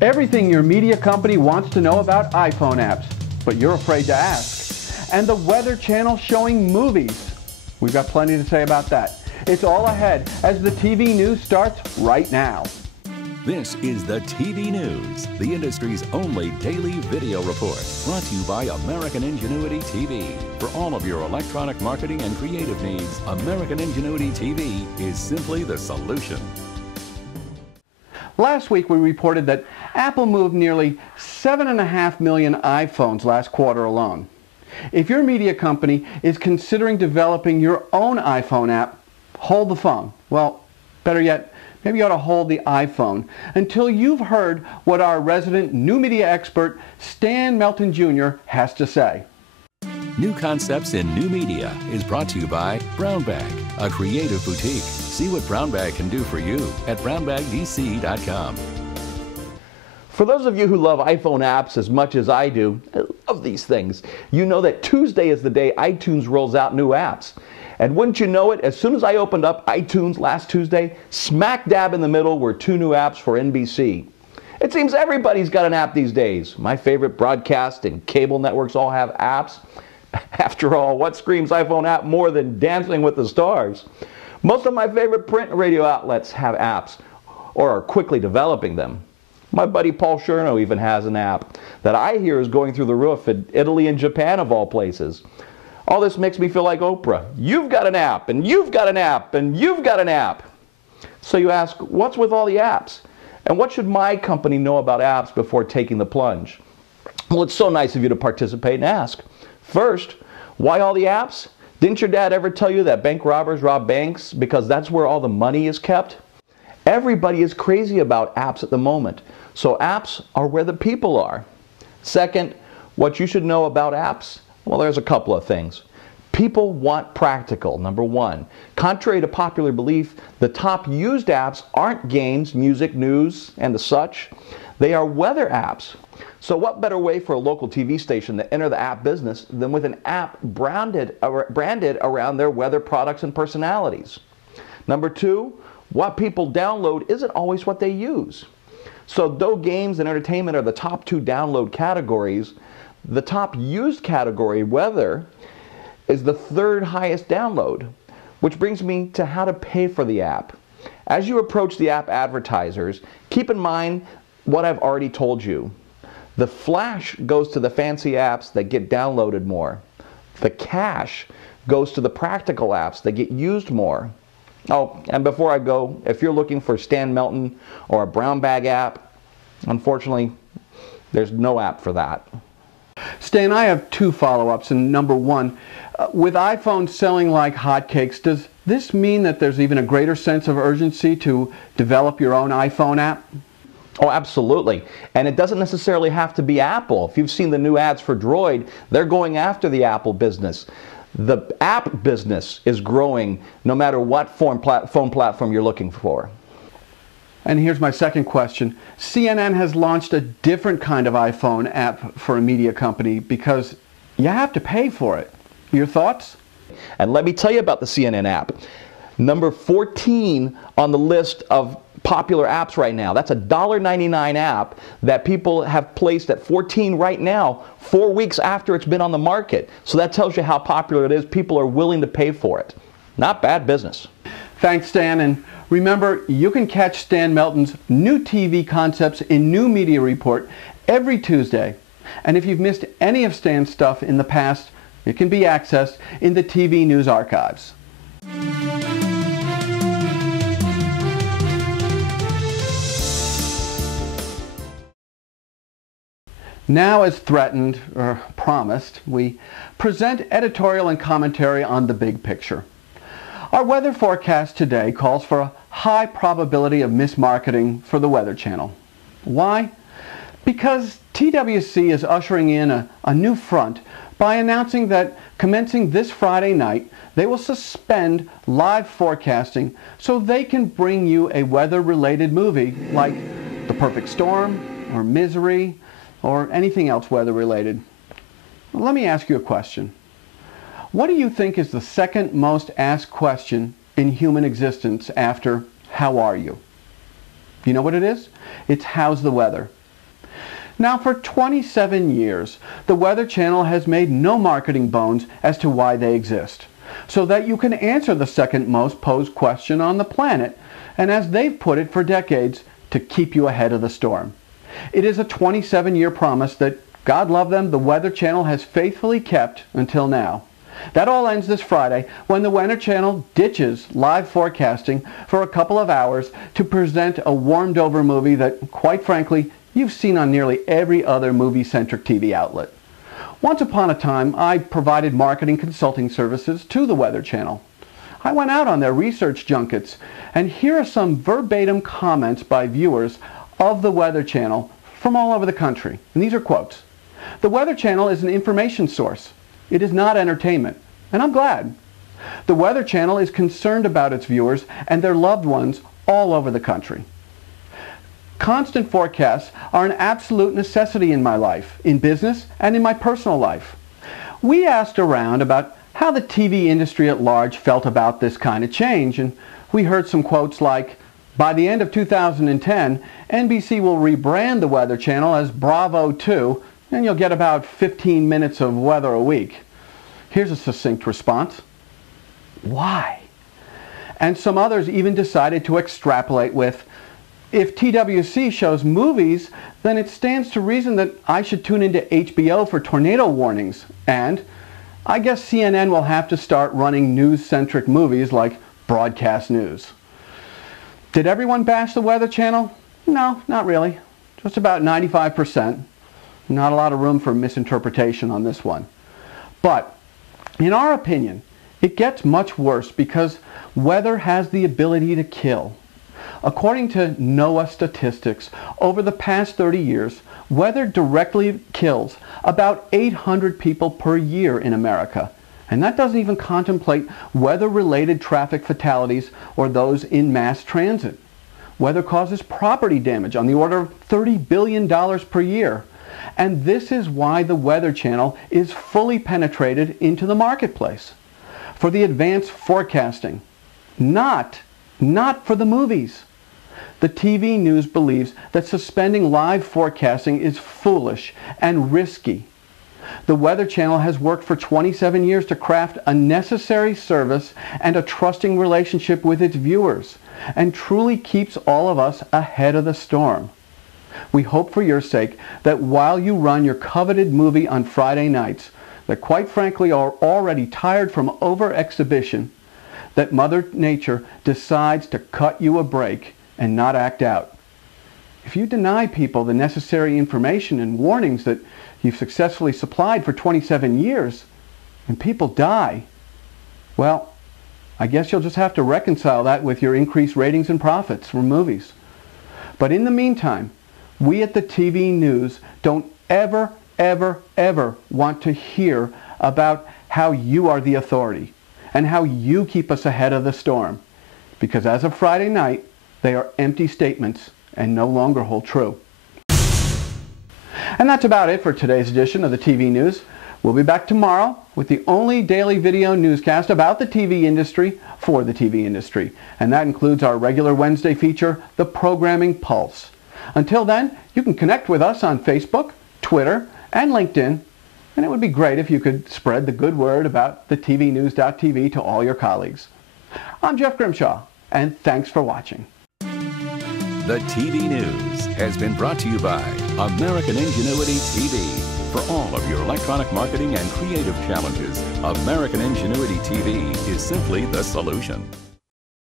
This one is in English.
Everything your media company wants to know about iPhone apps, but you're afraid to ask. And the Weather Channel showing movies. We've got plenty to say about that. It's all ahead as the TV news starts right now. This is the TV News, the industry's only daily video report, brought to you by American Ingenuity TV. For all of your electronic marketing and creative needs, American Ingenuity TV is simply the solution. Last week we reported that Apple moved nearly 7.5 million iPhones last quarter alone. If your media company is considering developing your own iPhone app, hold the phone. Well, better yet, maybe you ought to hold the iPhone until you've heard what our resident new media expert, Stan Melton Jr., has to say. New Concepts in New Media is brought to you by Brown Bag, a creative boutique. See what Brown Bag can do for you at brownbagdc.com. For those of you who love iPhone apps as much as I do, I love these things, you know that Tuesday is the day iTunes rolls out new apps. And wouldn't you know it, as soon as I opened up iTunes last Tuesday, smack dab in the middle were 2 new apps for NBC. It seems everybody's got an app these days. My favorite broadcast and cable networks all have apps. After all, what screams iPhone app more than Dancing with the Stars? Most of my favorite print radio outlets have apps, or are quickly developing them. My buddy Paul Chernow even has an app that I hear is going through the roof in Italy and Japan of all places. All this makes me feel like Oprah. You've got an app, and you've got an app, and you've got an app. So you ask, what's with all the apps? And what should my company know about apps before taking the plunge? Well, it's so nice of you to participate and ask. First, why all the apps? Didn't your dad ever tell you that bank robbers rob banks because that's where all the money is kept? Everybody is crazy about apps at the moment, so apps are where the people are. Second, what you should know about apps? Well, there's a couple of things. People want practical, number one. Contrary to popular belief, the top used apps aren't games, music, news, and the such. They are weather apps. So what better way for a local TV station to enter the app business than with an app branded around their weather products and personalities? Number two, what people download isn't always what they use. So though games and entertainment are the top 2 download categories, the top used category, weather, is the 3rd highest download, which brings me to how to pay for the app. As you approach the app advertisers, keep in mind what I've already told you. The flash goes to the fancy apps that get downloaded more. The cash goes to the practical apps that get used more. Oh, and before I go, if you're looking for Stan Melton or a Brown Bag app, unfortunately, there's no app for that. Stan, I have 2 follow-ups, and number 1, with iPhones selling like hotcakes, does this mean that there's even a greater sense of urgency to develop your own iPhone app? Oh, absolutely. And it doesn't necessarily have to be Apple. If you've seen the new ads for Droid, they're going after the Apple business. The app business is growing no matter what phone platform you're looking for. And here's my second question. CNN has launched a different kind of iPhone app for a media company because you have to pay for it. Your thoughts? And let me tell you about the CNN app. Number 14 on the list of popular apps right now. That's a $1.99 app that people have placed at 14 right now, 4 weeks after it's been on the market. So that tells you how popular it is. People are willing to pay for it. Not bad business. Thanks, Stan. And remember, you can catch Stan Melton's New TV Concepts in New Media Report every Tuesday. And if you've missed any of Stan's stuff in the past, it can be accessed in the TV News archives. Now, as threatened, or promised, we present editorial and commentary on the big picture. Our weather forecast today calls for a high probability of mismarketing for the Weather Channel. Why? Because TWC is ushering in a new front by announcing that commencing this Friday night, they will suspend live forecasting so they can bring you a weather-related movie like The Perfect Storm or Misery or anything else weather-related. Well, let me ask you a question. What do you think is the second most asked question in human existence after, how are you? You know what it is? It's how's the weather. Now, for 27 years, the Weather Channel has made no marketing bones as to why they exist, so that you can answer the second most posed question on the planet, and as they've put it for decades, to keep you ahead of the storm. It is a 27-year promise that, God love them, the Weather Channel has faithfully kept until now. That all ends this Friday when the Weather Channel ditches live forecasting for a couple of hours to present a warmed-over movie that, quite frankly, you've seen on nearly every other movie-centric TV outlet. Once upon a time, I provided marketing consulting services to the Weather Channel. I went out on their research junkets, and here are some verbatim comments by viewers of the Weather Channel from all over the country. And these are quotes. "The Weather Channel is an information source. It is not entertainment, and I'm glad. The Weather Channel is concerned about its viewers and their loved ones all over the country. Constant forecasts are an absolute necessity in my life, in business, and in my personal life." We asked around about how the TV industry at large felt about this kind of change, and we heard some quotes like, "By the end of 2010, NBC will rebrand the Weather Channel as Bravo 2, and you'll get about 15 minutes of weather a week." Here's a succinct response. Why? And some others even decided to extrapolate with, "If TWC shows movies, then it stands to reason that I should tune into HBO for tornado warnings, and I guess CNN will have to start running news-centric movies like broadcast news." Did everyone bash the Weather Channel? No, not really. Just about 95%. Not a lot of room for misinterpretation on this one. But, in our opinion, it gets much worse because weather has the ability to kill. According to NOAA statistics, over the past 30 years, weather directly kills about 800 people per year in America. And that doesn't even contemplate weather-related traffic fatalities or those in mass transit. Weather causes property damage on the order of $30 billion per year. And this is why the Weather Channel is fully penetrated into the marketplace. For the advanced forecasting, not for the movies. The TV news believes that suspending live forecasting is foolish and risky. The Weather Channel has worked for 27 years to craft a necessary service and a trusting relationship with its viewers, and truly keeps all of us ahead of the storm. We hope for your sake that while you run your coveted movie on Friday nights, that quite frankly are already tired from over-exhibition, that Mother Nature decides to cut you a break and not act out. If you deny people the necessary information and warnings that you've successfully supplied for 27 years, and people die, well, I guess you'll just have to reconcile that with your increased ratings and profits from movies. But in the meantime, we at the TV News don't ever want to hear about how you are the authority and how you keep us ahead of the storm. Because as of Friday night, they are empty statements and no longer hold true. And that's about it for today's edition of the TV News. We'll be back tomorrow with the only daily video newscast about the TV industry for the TV industry. And that includes our regular Wednesday feature, The Programming Pulse. Until then, you can connect with us on Facebook, Twitter, and LinkedIn. And it would be great if you could spread the good word about the TVNews.tv to all your colleagues. I'm Jeff Grimshaw, and thanks for watching. The TV News has been brought to you by American Ingenuity TV. For all of your electronic marketing and creative challenges, American Ingenuity TV is simply the solution.